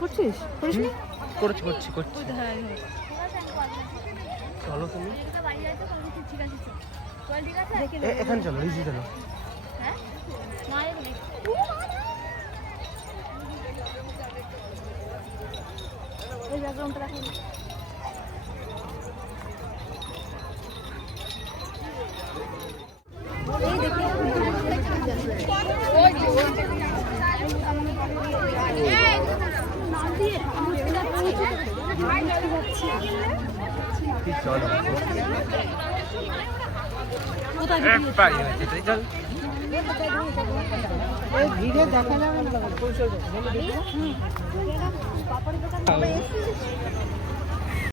করছিস? করিস নি? করছি করছি করছি। চলো তুমি। এখানে চলো রিজি চলো। ঠিক ব্যাকগ্রাউন্ডটা এ, চল এই ভিড়ে দেখা যাবে না